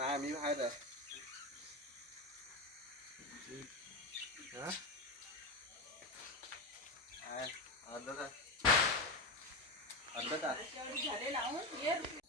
Jo. नाही मी बाहेर आहे. हा? आहे. अर्धा तास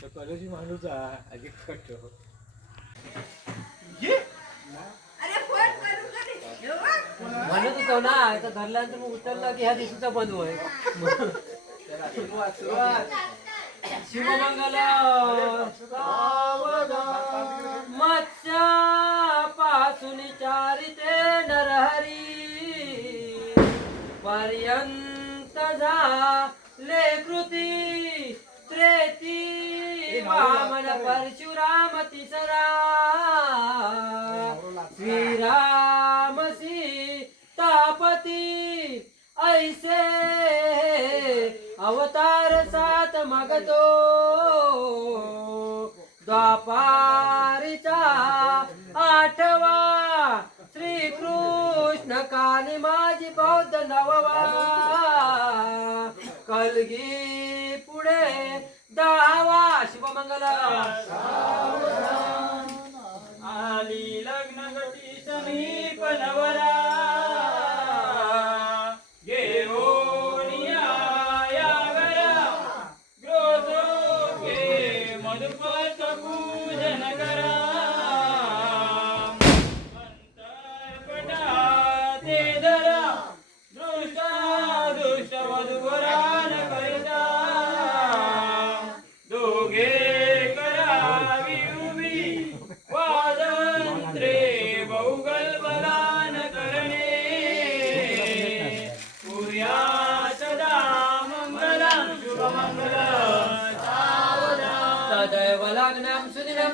माणूस आधी कटो अरे फोन करू का रे? एव्हा? म्हणत होतो ना आता धरल्यानंतर मग उतरला की ह्या दिवशीचा शिवमंगल मत्स्यपासून चारिते नरहरी पर्यंत झाले कृती वामन परशुराम तिसरा श्रीराम सीतापती ऐसे अवतार सात मगतो. द्वापारीचा आठवा श्रीकृष्ण काली माझी बौद्ध नववा. कलगी दहावा शुभमंगल. आली लग्न गटी समीप नवरा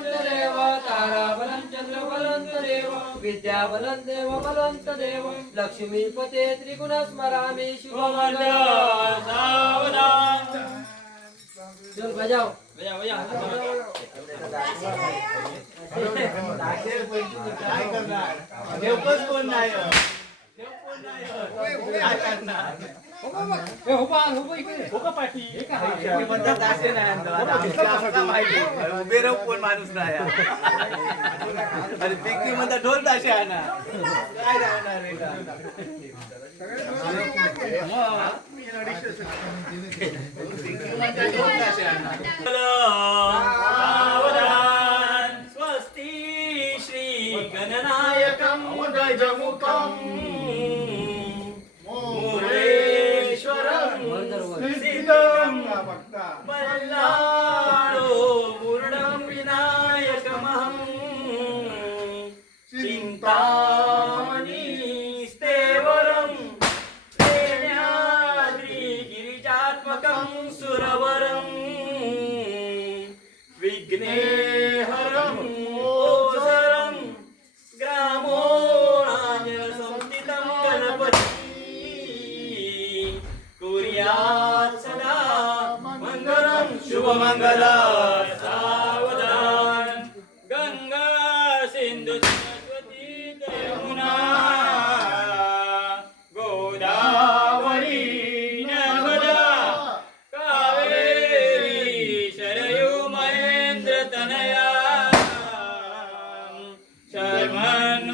बलंत देव तारा बलंत चंद्र बलंत देव विद्या बलंत देव बलंत देव लक्ष्मीपते त्रिगुण स्मरामी शुभमंगल सावधान चल बजाओ बजा बजा देवपच कोण नाही? देव कोण उभे राहू कोण माणूस नाही अरे पिकी म्हणतात ढोल ताशे आणा काय राहणार स्वस्ती श्री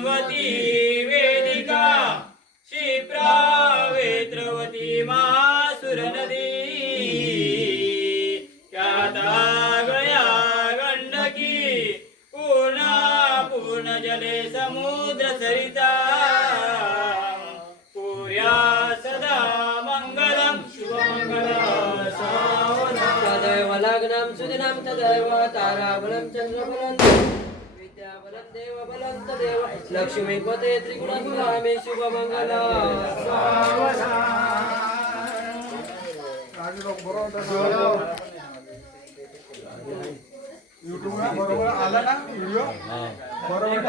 शर्मन्वती वेदिका क्षिप्रा वेत्रवती मासुरनदी ख्याता गया गण्डकी पूर्णा पूर्णजले समुद्र सरिता। पूर्या सदा मङ्गलं शुभमङ्गलं सावधान। तदैव लग्नं सुदिनं तदैव ताराबलं चन्द्रबलं। तदेव लक्ष्मीपते त्रिगुणस्मरामि शुभमङ्गल। युट्यूबला बरोबर आला ना व्हिडिओ बरोबर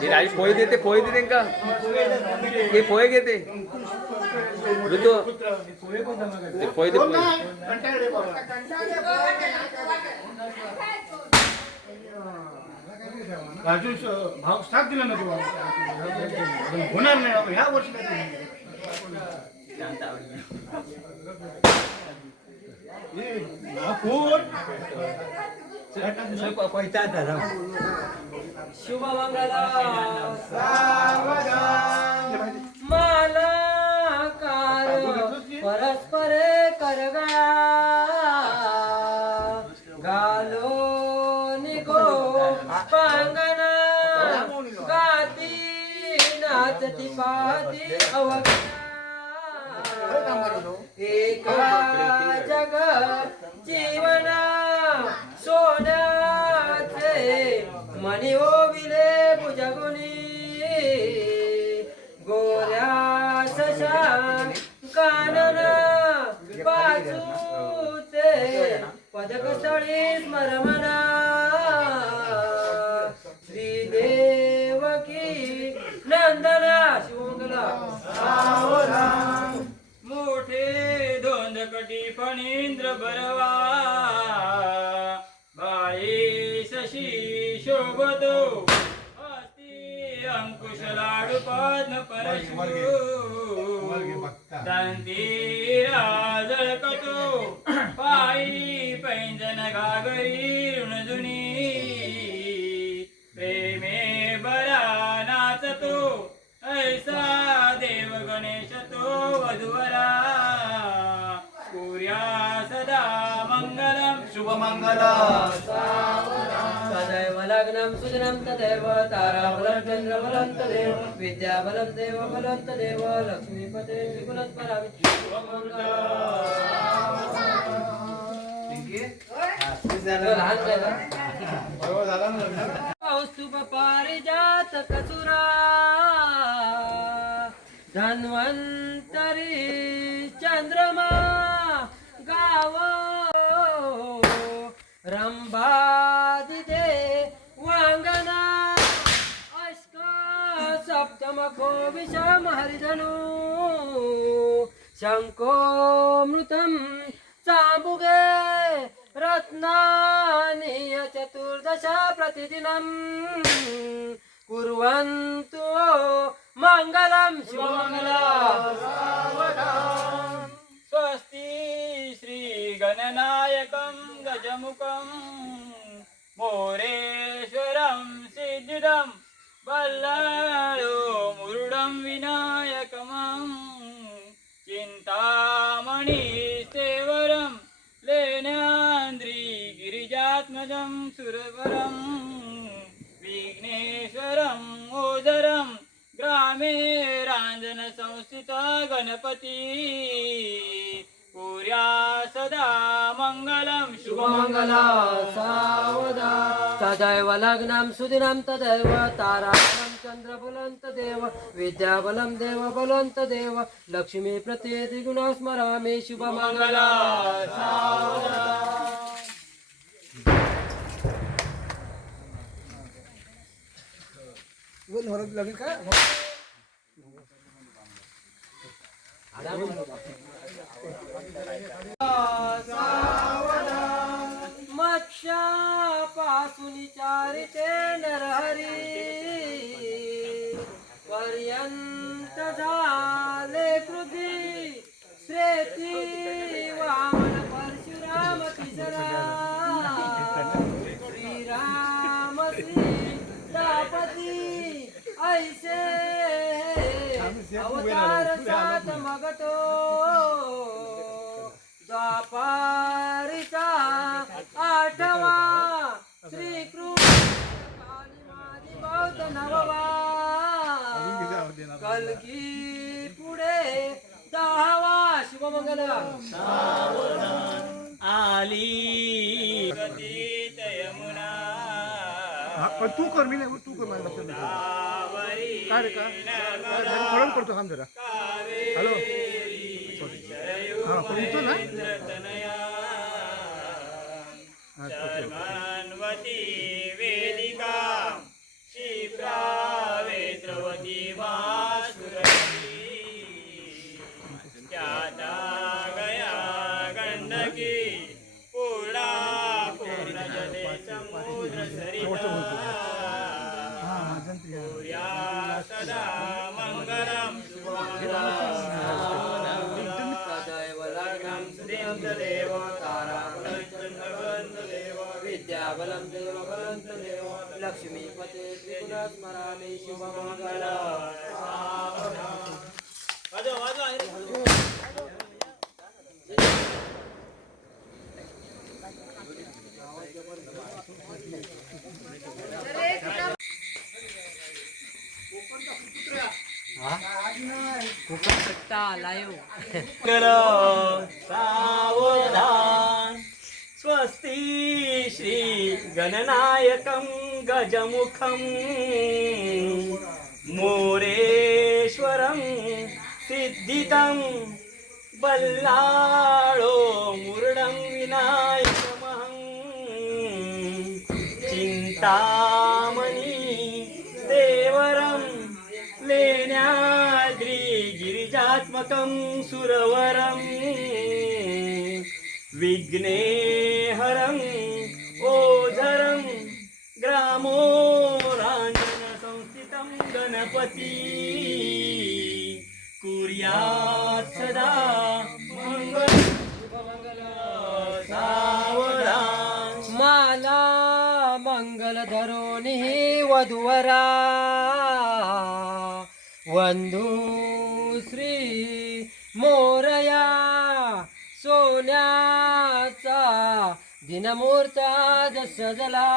हे राई पोहे देते पोहे देते का हे पोहे घेते। ऋतू ते पोहे दे पोहे राजू भाव साथ दिला ना तुला होणार नाही ह्या वर्षी नाही होणार. ए, हा कोण? जग जीवना सोन्याचे मणी ओविले भुजगुनी गोऱ्या सशा कानन बाजूचे पदकस्थळी स्मरमना मोठे धोंदकटी फणींद्र बरवा. बाळी शशी शोभतो. हस्ती अंकुश लाडू पद्म परशु. दंती लग्नं सुजनं तदैव ताराबलं चन्द्रबलं तदेव विद्याबलं देवबलं तदेव लक्ष्मीपते ना? कौस्तुभ पारिजात कसुरा धन्वंतरी चंद्रमा गाव रंभाद दे सप्तम को विषम हरिधनु. शङ्कोमृतं चाम्बुगे रत्नानीय चतुर्दश प्रतिदिनं कुर्वन्तु मङ्गलं शिवमङ्गलम् स्वस्ति श्रीगणनायक. गजमुखं मोरेश्वरं सिद्धिदं. बल्लाळो मुरुडं विनायकमं. चिन्तामणिसेवरं लेण्यान्द्री गिरिजात्मजं सुरवरं. विघ्नेश्वरम् ओदरं ग्रामे राञ्जनसंस्थिता गणपती. पुर्या सदा मङ्गलं शुभमङ्गला सावदा तदैव लग्नं सुदिनं तदैव ताराबलं चन्द्रबलं तदेव विद्याबलं देवबलं तदेव लक्ष्मी प्रत्येति गुणं स्मरामि शुभमङ्गला सावदा लगेल का? मत्स्यापासून चारिते नरहरी. पर्यंत झाले कृती. श्रेती वामन परशुराम तिसरा. श्रीराम सीतापती ऐसे अवतार सात मगतो द्वापारिचा आठवा श्रीकृष्ण कालिमादी बौद्ध नववा. कलकी पुढे दहावा शुभमंगल. आली. गतीत यमुना तू कर मी नाही तू कर माझ्या लक्षात नाही. आवरी काय रे का? फळण करतो थांब जरा. हॅलो? हा उठतो ना? हा, वेदिका. क्षिप्रा लक्ष्मीपते त्रिपुरा स्मरामि शुभमङ्गला वाजव वाजव सावधान. स्वस्ति श्रीगणनायकं गजमुखं। मोरेश्वरं सिद्धितं बल्लाळो मुरडं विनायकमहं। चिन्तामणि देवरं लेण्याद्रि गिरिजात्मकं सुरवरं। विघ्ने माला मंगल धरोनी वधुवरा. वंधू श्री मोरया सोन्याचा दिनमूर्ता सजला.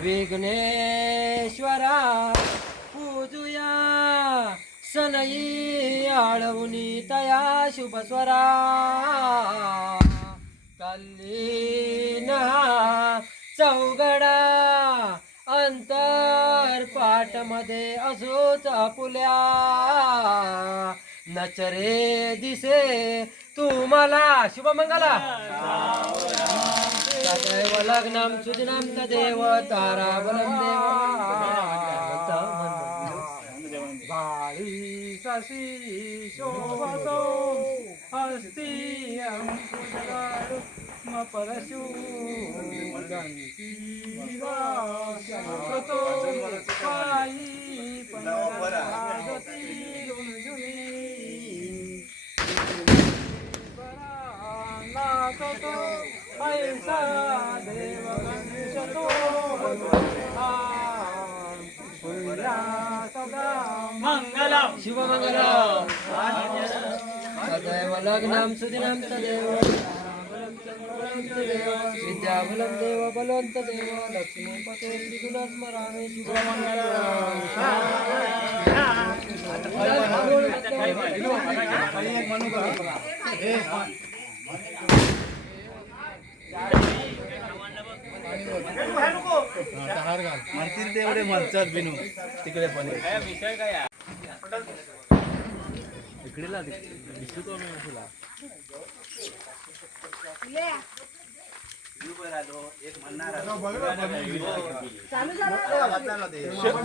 विघ्नेश्वरा सनई आळवणी तया शुभस्वरा तल्लीन चौगडा अंतर पाठमध्ये असोच आपुल्या नचरे दिसे तुम्हाला शुभमंगला. सदैव लग्नम सुजनम तदेव तारा बलम देवा शोभतो. हस्ती अंकुशगारू म परशु गंगीवासतो पायी पंढरती झुणझुणी. नाचतो पैसा मंगलम. शिवमङ्गलम् सदैव लग्नं सुदिनं तदेव. विद्याबलं देव बलं तदेव लक्ष्मीपते द्विगुणं स्मरामि म्हणतील तेवढे म्हणतात बिनू. तिकडे पण एक म्हणणार चालू झालं. शुभ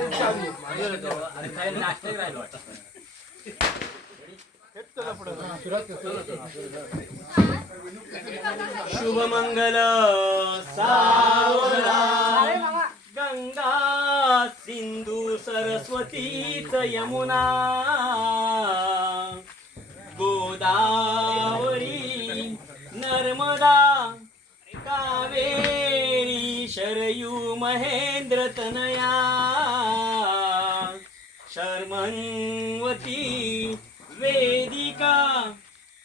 मंगल सावला गंगा सिंधू सरस्वतीच यमुना। गोदावरी नर्मदा कावेरी शरयू महेंद्र तनया। शर्मन्वती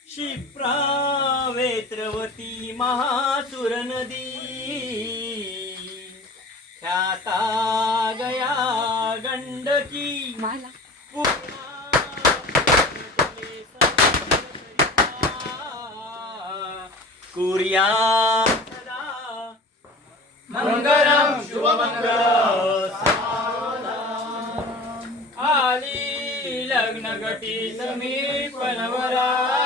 क्षिप्रा वेत्रवती महासुर नदी ख्याता गया गंडकी. कुर्या. मंगलम शुभमंगल आली लग्न गटी समीप नवरा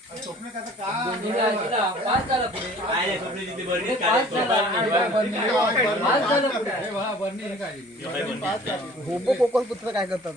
पाच झाला पुढे. झाला पुढे. हे कोकल पुत्र काय करतात?